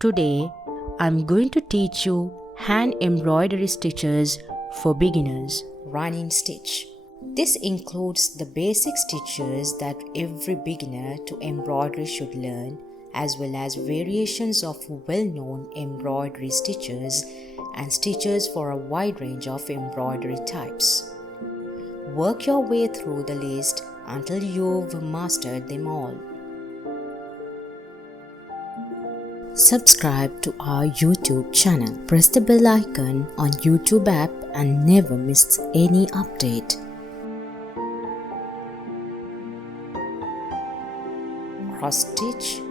Today, I'm going to teach you hand embroidery stitches for beginners. Running stitch. This includes the basic stitches that every beginner to embroidery should learn, as well as variations of well-known embroidery stitches and stitches for a wide range of embroidery types. Work your way through the list until you've mastered them all. Subscribe to our YouTube channel. Press the bell icon on YouTube app and never miss any update. Cross stitch.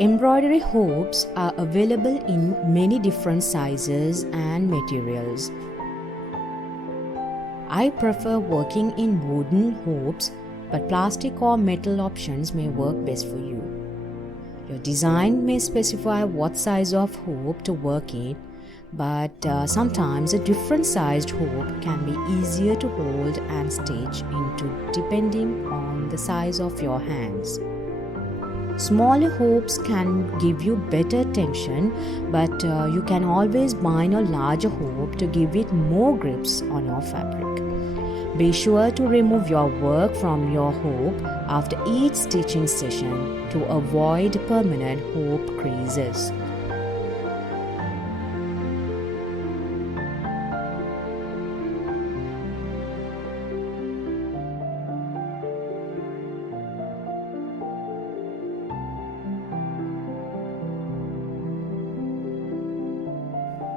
Embroidery hoops are available in many different sizes and materials. I prefer working in wooden hoops, but plastic or metal options may work best for you. Your design may specify what size of hoop to work in, but sometimes a different sized hoop can be easier to hold and stitch into depending on the size of your hands. Smaller hoops can give you better tension, but you can always bind a larger hoop to give it more grips on your fabric. Be sure to remove your work from your hoop after each stitching session to avoid permanent hoop creases.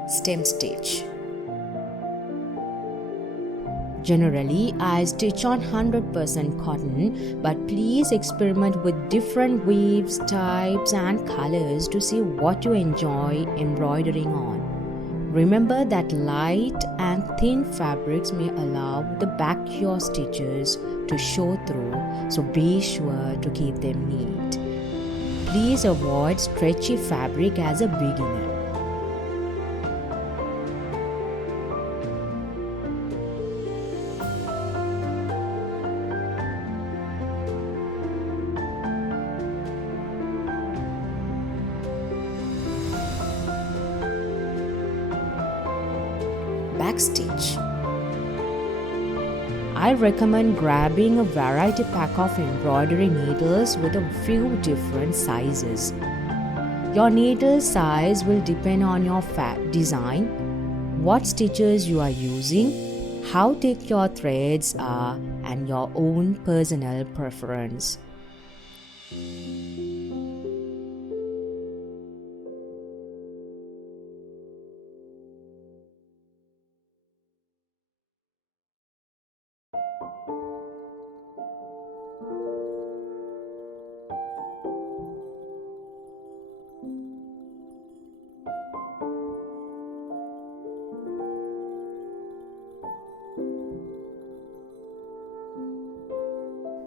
Stem stitch. Generally, I stitch on 100% cotton, but please experiment with different weaves, types and colors to see what you enjoy embroidering on. Remember that light and thin fabrics may allow the back of your stitches to show through, so be sure to keep them neat. Please avoid stretchy fabric as a beginner. Backstitch. I recommend grabbing a variety pack of embroidery needles with a few different sizes. Your needle size will depend on your design, what stitches you are using, how thick your threads are, and your own personal preference.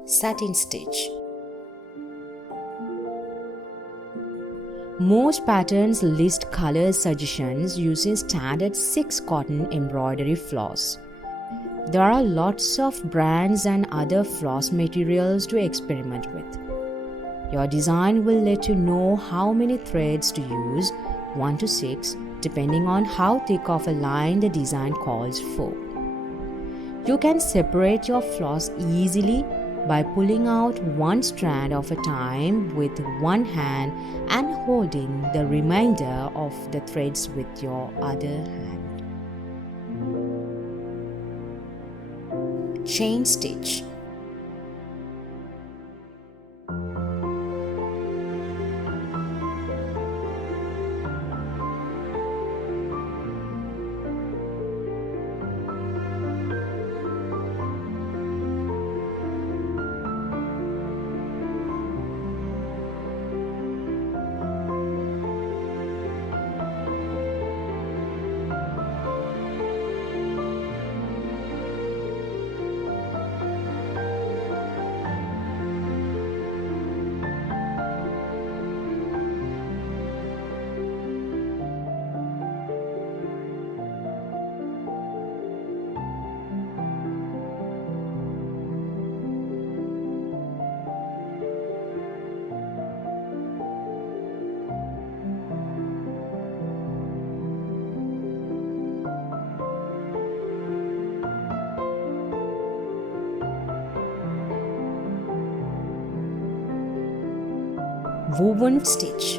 Satin stitch. Most patterns list color suggestions using standard 6 cotton embroidery floss. There are lots of brands and other floss materials to experiment with. Your design will let you know how many threads to use, 1 to 6, depending on how thick of a line the design calls for. You can separate your floss easily by pulling out one strand of a time with one hand and holding the remainder of the threads with your other hand. Chain stitch. Woven stitch.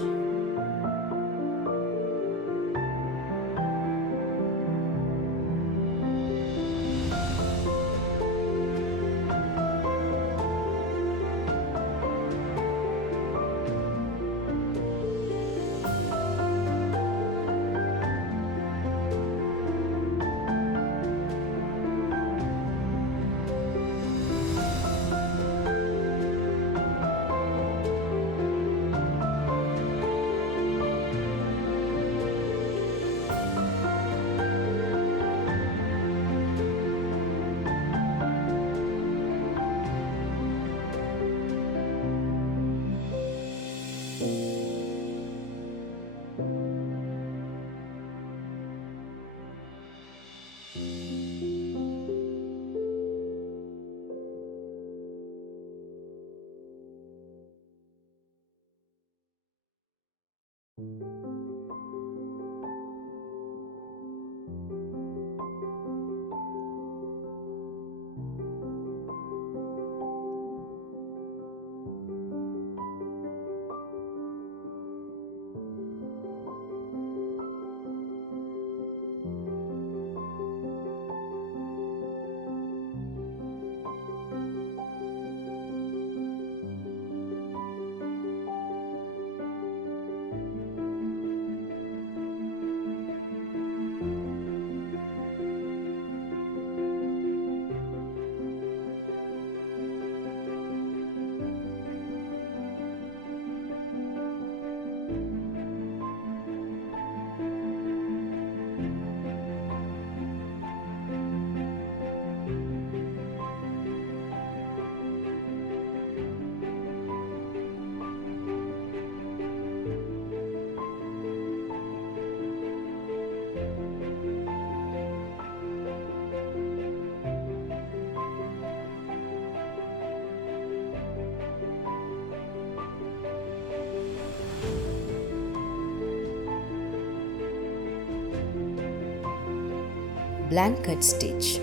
Blanket stitch.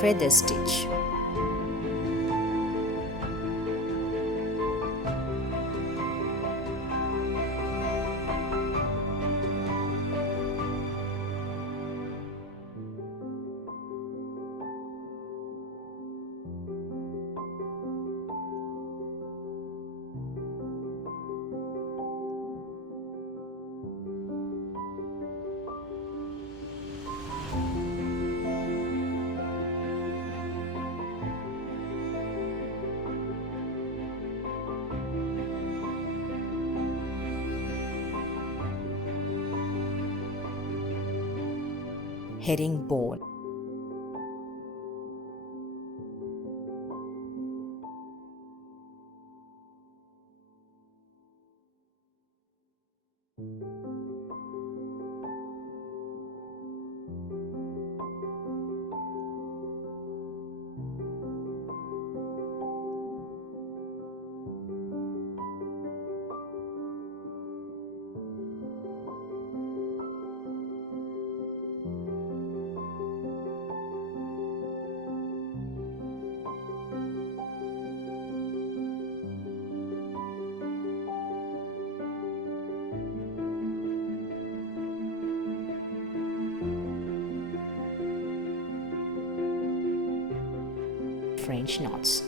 Feather stitch. Herringbone. French knots.